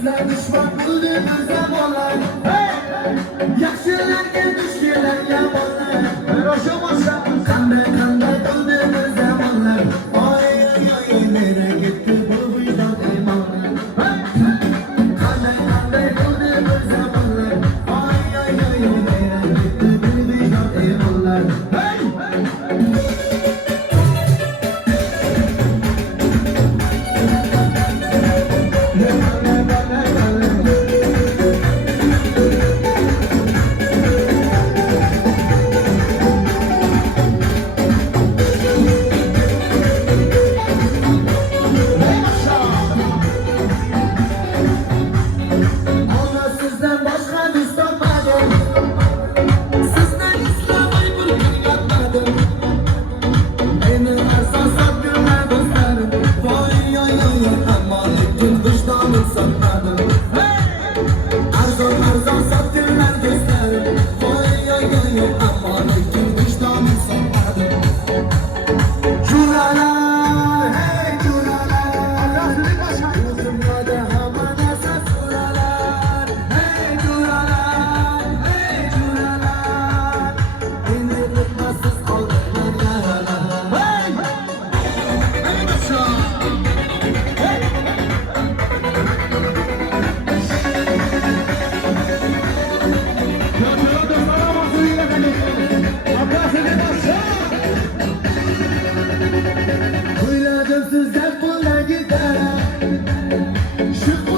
Sizler düşman bulduğunuz zamanlar, yaxshilarga dushmanlar yomonlar. Roşamoşa qanday qanday bulduğunuz zamanlar. Oy oy oy nereye gitti bu vicdan imanlar. Qanday qanday bulduğunuz zamanlar. Oy oy oy nereye gitti bu vicdan imanlar. Sizden buna gider. Şu